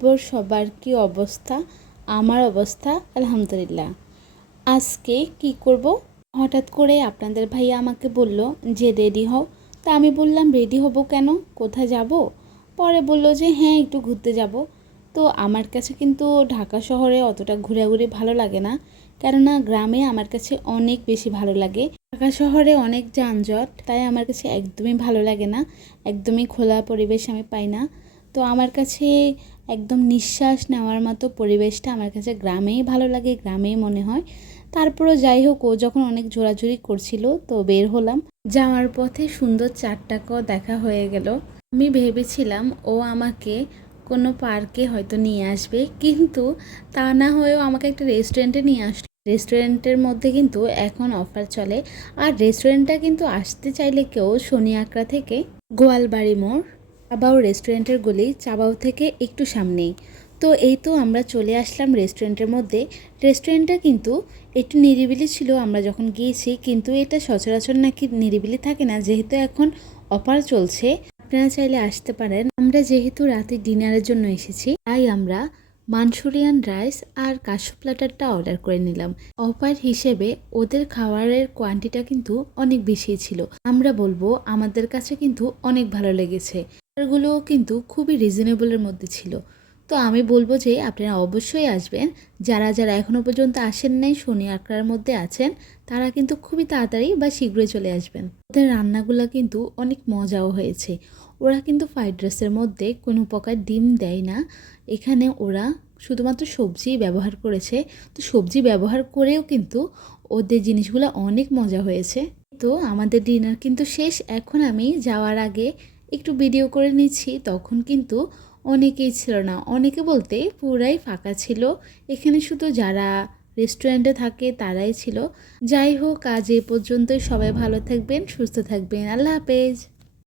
সবার কি অবস্থা? আমার অবস্থা, আলহামদুলিল্লাহ। আজকে কি করব? হঠাৎ করে আপনাদের ভাইয়া আমাকে বলল যে রেডি হও। তা আমি বললাম, রেডি হব কেন? কোথায় যাব? পরে বলল যে হ্যাঁ একটু ঘুরতে যাব। তো আমার কাছে কিন্তু ঢাকা শহরে অতটা ঘোরাঘুরি ভালো লাগে না। কেননা গ্রামে আমার কাছে অনেক বেশি ভালো লাগে। ঢাকা শহরে অনেক যানজট, তাই আমার কাছে একদমই ভালো লাগে না। একদমই খোলা পরিবেশ আমি পাই না। তো আমার কাছে একদম নিঃশ্বাস নেওয়ার মতো পরিবেশটা আমার কাছে গ্রামেই ভালো লাগে, গ্রামেই মনে হয়। তারপরও যাই হোক, ও যখন অনেক জোরাজুরি করছিল তো বের হলাম। যাওয়ার পথে সুন্দর চারটাকাও দেখা হয়ে গেল। আমি ভেবেছিলাম ও আমাকে কোনো পার্কে হয়তো নিয়ে আসবে, কিন্তু তা না হয়েও আমাকে একটা রেস্টুরেন্টে নিয়ে আসলো। রেস্টুরেন্টের মধ্যে কিন্তু এখন অফার চলে। আর রেস্টুরেন্টটা কিন্তু আসতে চাইলে কেউ শনি থেকে গোয়ালবাড়ি মোড় চাবাও রেস্টুরেন্টের গলি, চাবাও থেকে একটু সামনেই। তো এই তো আমরা চলে আসলাম রেস্টুরেন্টের মধ্যে। রেস্টুরেন্টটা কিন্তু একটু নিরিবিলি ছিল, আমরা যখন গিয়েছি, কিন্তু এটা সচরাচর নাকি নিরিবিলি থাকে না, যেহেতু এখন অফার চলছে। আপনারা চাইলে আসতে পারেন। আমরা যেহেতু রাতে ডিনারের জন্য এসেছি, তাই আমরা মানসুরিয়ান রাইস আর কাশু প্ল্যাটারটা অর্ডার করে নিলাম। অফার হিসেবে ওদের খাবারের কোয়ান্টিটা কিন্তু অনেক বেশি ছিল। আমরা বলব, আমাদের কাছে কিন্তু অনেক ভালো লেগেছে। খাবারগুলোও কিন্তু খুবই রিজনেবলের মধ্যে ছিল। তো আমি বলব যে আপনারা অবশ্যই আসবেন। যারা যারা এখনও পর্যন্ত আসেন নাই, শনি আঁকড়ার মধ্যে আছেন, তারা কিন্তু খুবই তাড়াতাড়ি বা শীঘ্রই চলে আসবেন। ওদের রান্নাগুলো কিন্তু অনেক মজাও হয়েছে। ওরা কিন্তু ফ্রাইড রাইসের মধ্যে কোনো প্রকার ডিম দেয় না। এখানে ওরা শুধুমাত্র সবজি ব্যবহার করেছে। তো সবজি ব্যবহার করেও কিন্তু ওদের জিনিসগুলো অনেক মজা হয়েছে। তো আমাদের ডিনার কিন্তু শেষ। এখন আমি যাওয়ার আগে একটু ভিডিও করে নিচ্ছি, তখন কিন্তু অনেকেই ছিল না। অনেকে বলতে পুরাই ফাঁকা ছিল। এখানে শুধু যারা রেস্টুরেন্টে থাকে তারাই ছিল। যাই হোক, আজ এ পর্যন্তই। সবাই ভালো থাকবেন, সুস্থ থাকবেন। আল্লাহ হাফেজ।